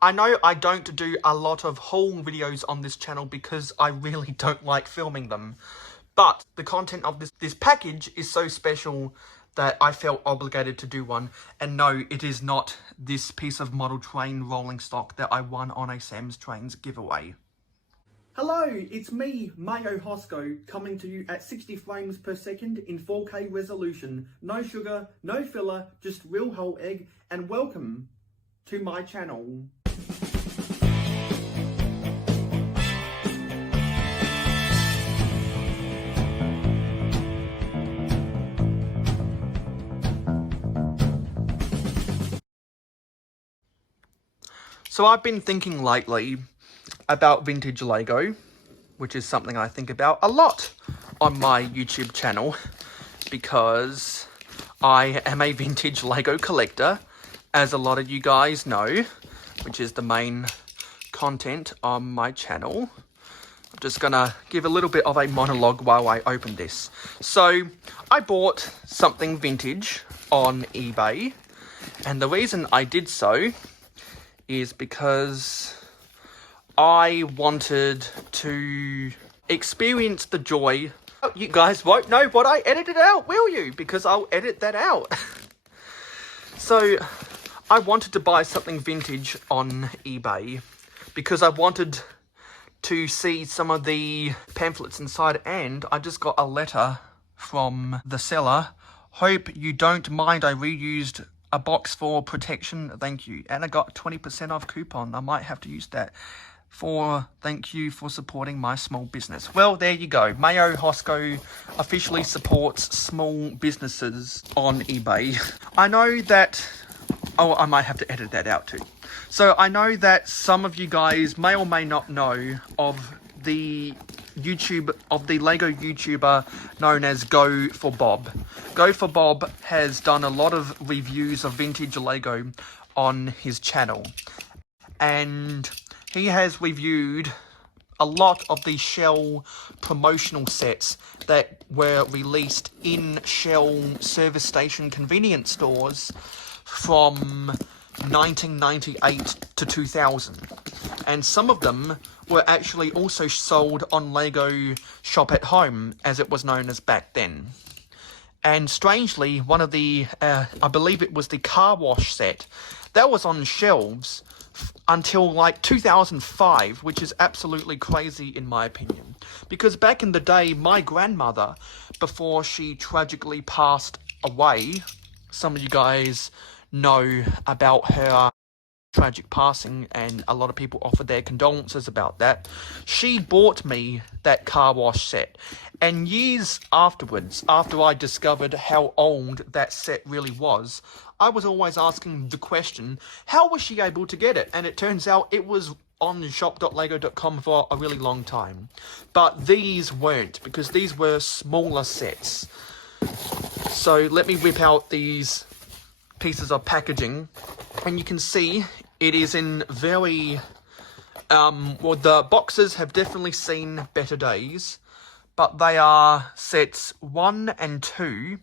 I know I don't do a lot of haul videos on this channel because I really don't like filming them. But the content of this package is so special that I felt obligated to do one. And no, it is not this piece of model train rolling stock that I won on a Sam's Trains giveaway. Hello, it's me, Mayo Hosko, coming to you at 60 frames per second in 4K resolution. No sugar, no filler, just real whole egg, and welcome to my channel. So I've been thinking lately about vintage Lego, which is something I think about a lot on my YouTube channel because I am a vintage Lego collector, as a lot of you guys know, which is the main content on my channel. I'm just gonna give a little bit of a monologue while I open this. So I bought something vintage on eBay, and the reason I did so is because I wanted to experience the joy. Oh, you guys won't know what I edited out, will you? Because I'll edit that out. So I wanted to buy something vintage on eBay because I wanted to see some of the pamphlets inside, and I just got a letter from the seller. Hope you don't mind I reused a box for protection, thank you. And I got 20% off coupon. I might have to use that for thank you for supporting my small business. Well, there you go. Mayo Hosko officially supports small businesses on eBay. I know that... Oh, I might have to edit that out too. So I know that some of you guys may or may not know of the Lego YouTuber known as Go for Bob. Go for Bob has done a lot of reviews of vintage Lego on his channel, and he has reviewed a lot of the Shell promotional sets that were released in Shell service station convenience stores from 1998 to 2000. And some of them were actually also sold on Lego Shop at Home, as it was known as back then. And strangely, one of the, I believe it was the car wash set, that was on shelves until like 2005, which is absolutely crazy in my opinion. Because back in the day, my grandmother, before she tragically passed away, some of you guys know about her tragic passing, and a lot of people offered their condolences about that. She bought me that car wash set, and years afterwards, after I discovered how old that set really was, I was always asking the question, how was she able to get it? And it turns out it was on shop.lego.com for a really long time. But these weren't, because these were smaller sets. So let me whip out these pieces of packaging, and you can see it is in very well, the boxes have definitely seen better days, but they are sets 1 and 2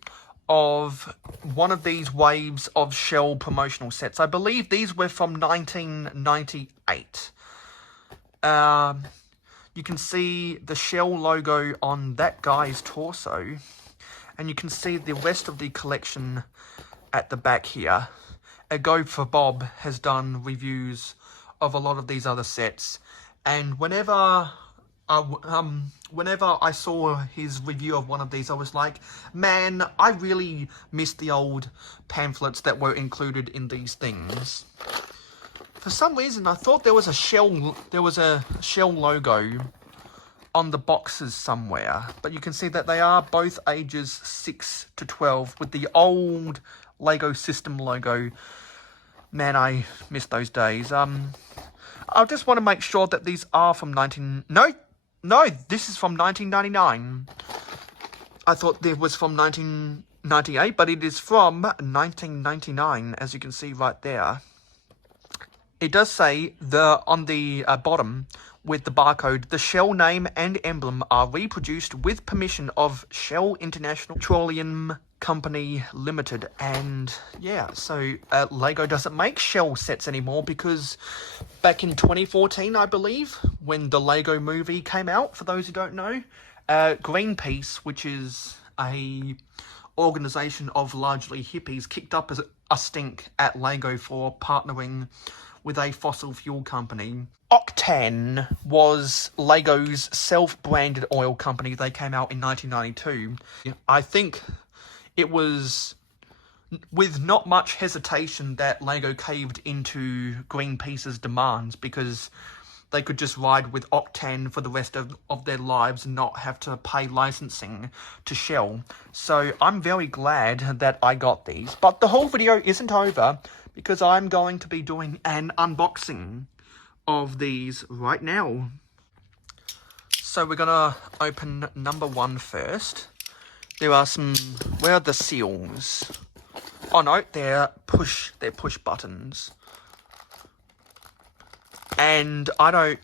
of one of these waves of Shell promotional sets. I believe these were from 1998. You can see the Shell logo on that guy's torso, and you can see the rest of the collection at the back here. A Go for Bob has done reviews of a lot of these other sets, and whenever I saw his review of one of these, I was like, man, I really miss the old pamphlets that were included in these things. For some reason, I thought there was a Shell logo on the boxes somewhere, but you can see that they are both ages 6 to 12 with the old Lego system logo. Man, I miss those days. I just want to make sure that these are from No, this is from 1999. I thought it was from 1998, but it is from 1999, as you can see right there. it does say on the bottom with the barcode, the Shell name and emblem are reproduced with permission of Shell International Petroleum Company Limited. And yeah, so Lego doesn't make Shell sets anymore because back in 2014, I believe, when the Lego movie came out, for those who don't know, Greenpeace, which is a organization of largely hippies, kicked up a stink at Lego for partnering with a fossil fuel company. Octane was Lego's self-branded oil company. They came out in 1992. I think it was with not much hesitation that Lego caved into Greenpeace's demands, because they could just ride with Octane for the rest of their lives and not have to pay licensing to Shell. So I'm very glad that I got these. But the whole video isn't over, because I'm going to be doing an unboxing of these right now. So we're gonna open number 1 first. There are where are the seals? Oh no, they're push buttons. And I don't,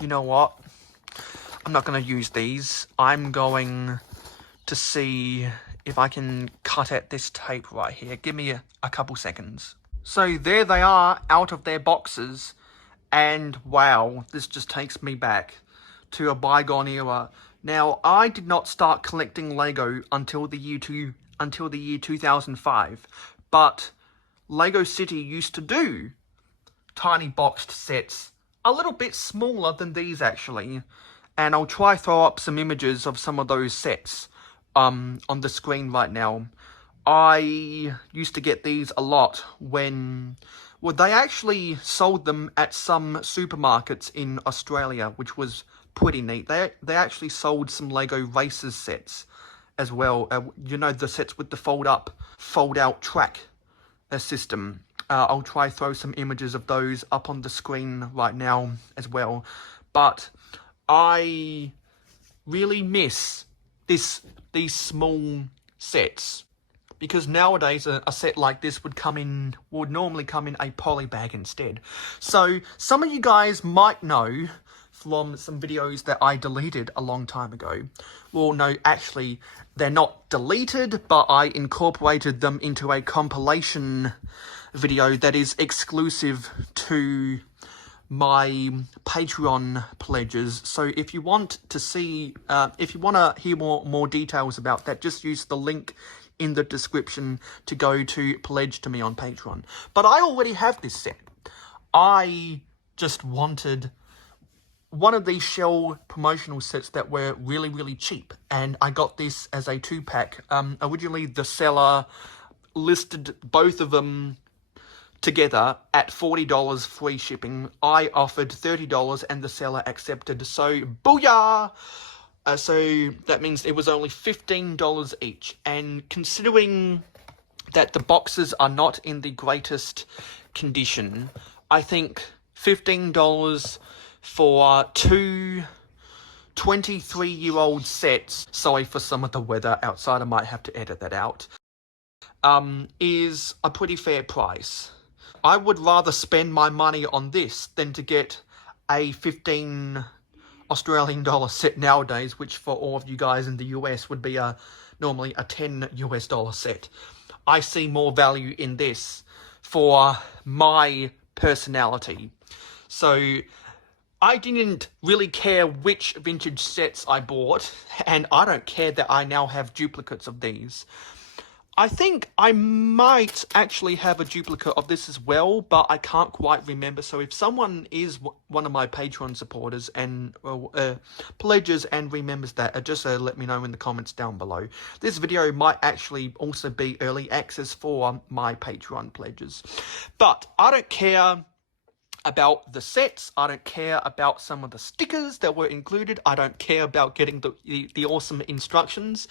you know what? I'm not going to use these. I'm going to see if I can cut at this tape right here. Give me a couple seconds. So there they are, out of their boxes. And wow, this just takes me back to a bygone era. Now, I did not start collecting Lego until the year 2005. But Lego City used to do tiny boxed sets, a little bit smaller than these actually, and I'll try throw up some images of some of those sets on the screen right now. I used to get these a lot when, well, they actually sold them at some supermarkets in Australia, which was pretty neat. They actually sold some Lego Racers sets as well. You know, the sets with the fold out track system. I'll try throw some images of those up on the screen right now as well. But I really miss these small sets, because nowadays a set like this would normally come in a poly bag instead. So some of you guys might know from some videos that I deleted a long time ago. Well, no, actually, they're not deleted, but I incorporated them into a compilation video that is exclusive to my Patreon pledges. So if you want to see, if you want to hear more details about that, just use the link in the description to go to pledge to me on Patreon. But I already have this set. I just wanted one of these Shell promotional sets that were really, really cheap, and I got this as a 2-pack. Originally, the seller listed both of them together at $40 free shipping. I offered $30 and the seller accepted, so booyah! So that means it was only $15 each, and considering that the boxes are not in the greatest condition, I think $15 for two 23-year-old sets, sorry for some of the weather outside, I might have to edit that out, is a pretty fair price. I would rather spend my money on this than to get a 15 Australian dollar set nowadays, which for all of you guys in the US would be normally a $10 US set. I see more value in this for my personality. So I didn't really care which vintage sets I bought, and I don't care that I now have duplicates of these. I think I might actually have a duplicate of this as well, but I can't quite remember. So if someone is one of my Patreon supporters and pledges and remembers that, just let me know in the comments down below. This video might actually also be early access for my Patreon pledges. But I don't care about the sets. I don't care about some of the stickers that were included. I don't care about getting the awesome instructions.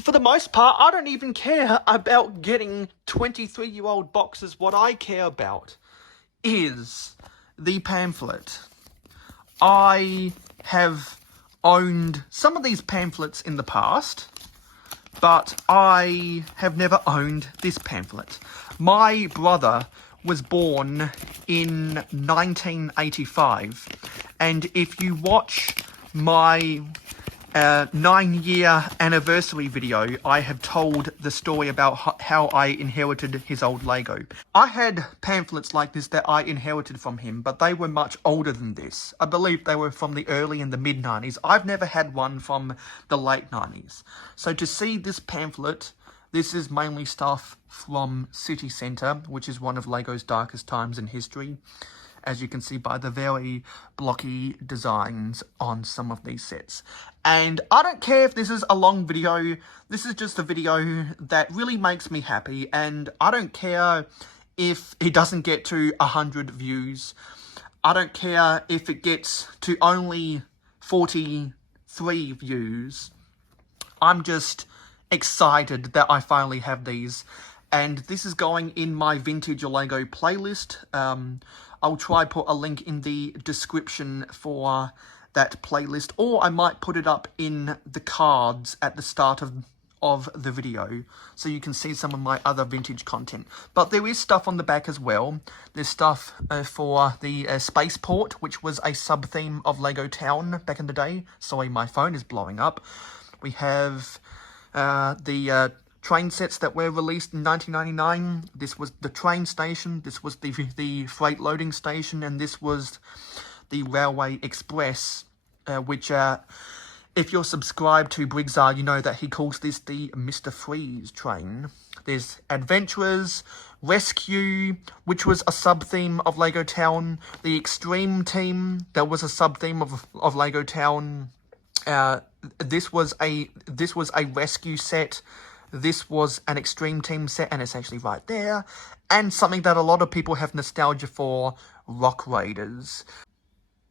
For the most part, I don't even care about getting 23-year-old boxes. What I care about is the pamphlet. I have owned some of these pamphlets in the past, but I have never owned this pamphlet. My brother was born in 1985, and if you watch my 9-year anniversary video, I have told the story about how I inherited his old Lego. I had pamphlets like this that I inherited from him, but they were much older than this. I believe they were from the early and the mid-90s. I've never had one from the late 90s. So to see this pamphlet, this is mainly stuff from City Centre, which is one of Lego's darkest times in history, as you can see by the very blocky designs on some of these sets. And I don't care if this is a long video, this is just a video that really makes me happy, and I don't care if it doesn't get to 100 views. I don't care if it gets to only 43 views. I'm just excited that I finally have these, and this is going in my Vintage Lego playlist. I'll try put a link in the description for that playlist, or I might put it up in the cards at the start of the video, so you can see some of my other vintage content. But there is stuff on the back as well. There's stuff for the spaceport, which was a sub-theme of Lego Town back in the day. Sorry, my phone is blowing up. We have the train sets that were released in 1999. This was the train station, this was the freight loading station, and this was the Railway Express, which, if you're subscribed to Briggs, you know that he calls this the Mr. Freeze train. There's Adventurers, Rescue, which was a sub-theme of Lego Town, the Extreme Team, that was a sub-theme of Lego Town. This was a rescue set. This was an Extreme Team set, and it's actually right there. And something that a lot of people have nostalgia for, Rock Raiders.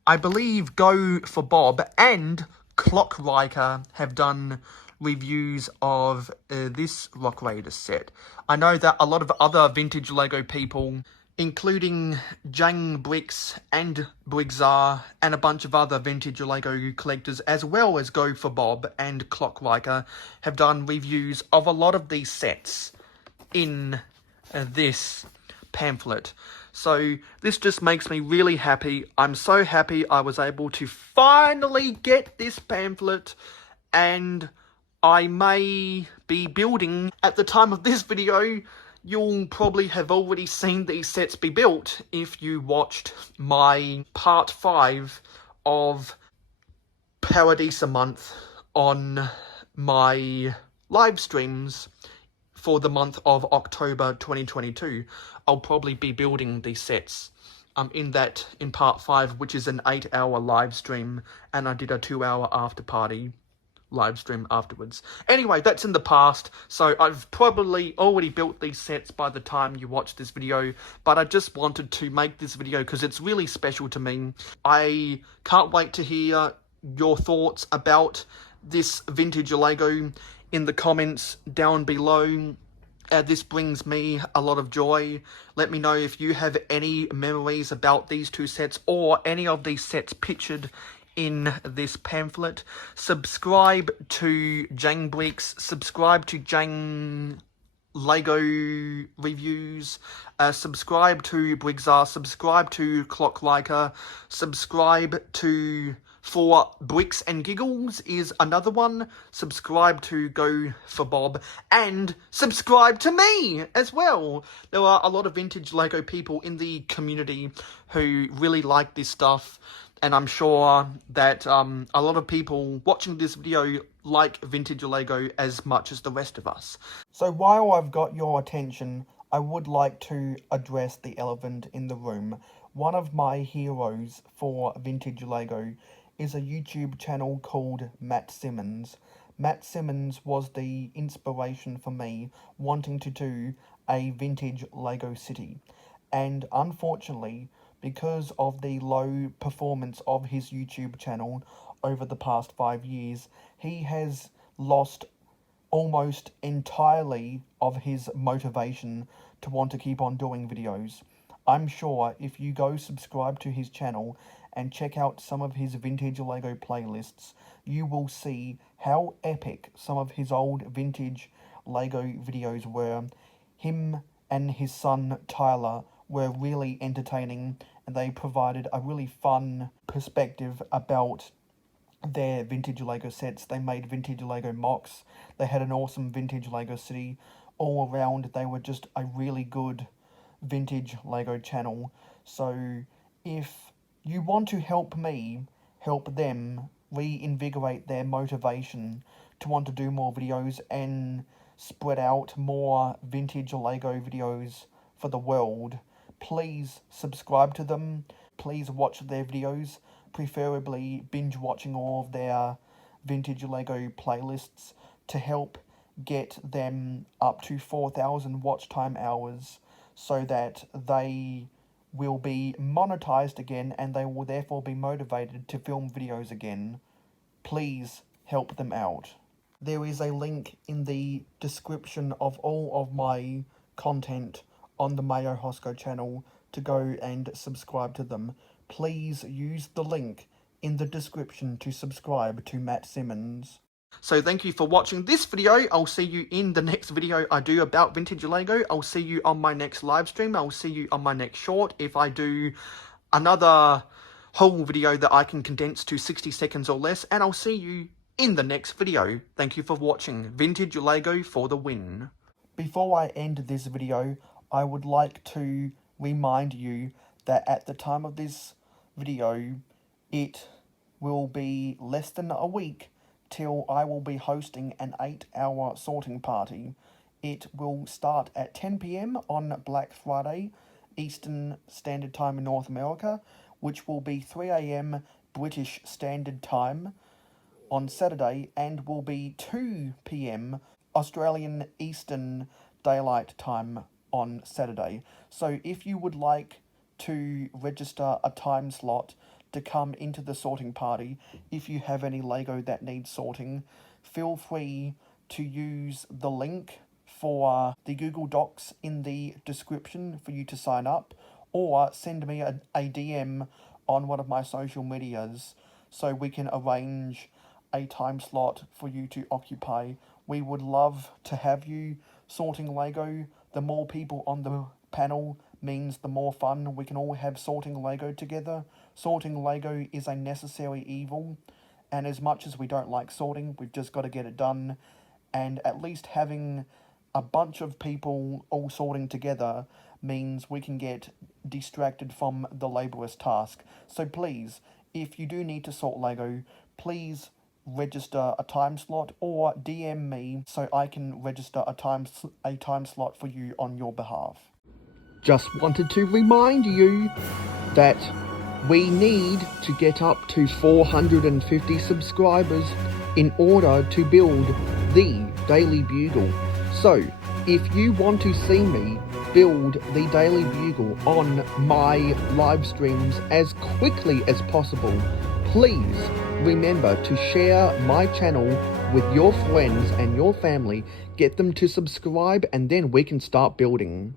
I believe Go for Bob and Clock Riker have done reviews of this Rock Raiders set. I know that a lot of other vintage Lego people, including Jang Bricks and Briggsar and a bunch of other vintage Lego collectors, as well as Go for Bob and Clock Riker, have done reviews of a lot of these sets in this pamphlet. So this just makes me really happy. I'm so happy I was able to finally get this pamphlet, and I may be building, at the time of this video, you'll probably have already seen these sets be built if you watched my part 5 of Paradise a Month on my live streams for the month of October 2022. I'll probably be building these sets in part 5, which is an 8-hour live stream, and I did a 2-hour after party live stream afterwards. Anyway, that's in the past, so I've probably already built these sets by the time you watch this video, but I just wanted to make this video because it's really special to me. I can't wait to hear your thoughts about this vintage Lego in the comments down below. This brings me a lot of joy. Let me know if you have any memories about these two sets or any of these sets pictured in this pamphlet. Subscribe to Jang Bricks, subscribe to Jang Lego Reviews, subscribe to Briggsar, subscribe to Clock Riker, subscribe to For Bricks and Giggles is another one, subscribe to Go for Bob, and subscribe to me as well. There are a lot of vintage Lego people in the community who really like this stuff, and I'm sure that a lot of people watching this video like vintage Lego as much as the rest of us. So while I've got your attention, I would like to address the elephant in the room. One of my heroes for vintage Lego is a YouTube channel called Matt Simmons. Matt Simmons was the inspiration for me wanting to do a vintage Lego city. And unfortunately, because of the low performance of his YouTube channel over the past 5 years, he has lost almost entirely of his motivation to want to keep on doing videos. I'm sure if you go subscribe to his channel and check out some of his vintage Lego playlists, you will see how epic some of his old vintage Lego videos were. Him and his son Tyler were really entertaining, and they provided a really fun perspective about their vintage Lego sets. They made vintage Lego mocks. They had an awesome vintage Lego city. All around, they were just a really good vintage Lego channel. So if you want to help me help them reinvigorate their motivation to want to do more videos and spread out more vintage Lego videos for the world, please subscribe to them. Please watch their videos, preferably binge watching all of their vintage Lego playlists to help get them up to 4,000 watch time hours, so that they will be monetized again and they will therefore be motivated to film videos again. Please help them out. There is a link in the description of all of my content on the Mayo Hosko channel to go and subscribe to them. Please use the link in the description to subscribe to Matt Simmons. So thank you for watching this video. I'll see you in the next video I do about vintage Lego. I'll see you on my next live stream. I'll see you on my next short if I do another whole video that I can condense to 60 seconds or less. And I'll see you in the next video. Thank you for watching. Vintage Lego for the win. Before I end this video, I would like to remind you that at the time of this video, it will be less than a week till I will be hosting an 8-hour sorting party. It will start at 10 PM on Black Friday, Eastern Standard Time in North America, which will be 3 AM British Standard Time on Saturday, and will be 2 PM Australian Eastern Daylight Time on Saturday. So if you would like to register a time slot to come into the sorting party, if you have any Lego that needs sorting, feel free to use the link for the Google Docs in the description for you to sign up, or send me a DM on one of my social medias so we can arrange a time slot for you to occupy. We would love to have you sorting Lego. The more people on the panel means the more fun we can all have sorting Lego together. Sorting Lego is a necessary evil, and as much as we don't like sorting, we've just got to get it done. And at least having a bunch of people all sorting together means we can get distracted from the laborious task. So please, if you do need to sort Lego, please register a time slot or DM me so I can register a time slot for you on your behalf. Just wanted to remind you that we need to get up to 450 subscribers in order to build the Daily Bugle. So, if you want to see me build the Daily Bugle on my live streams as quickly as possible, please remember to share my channel with your friends and your family, get them to subscribe, and then we can start building.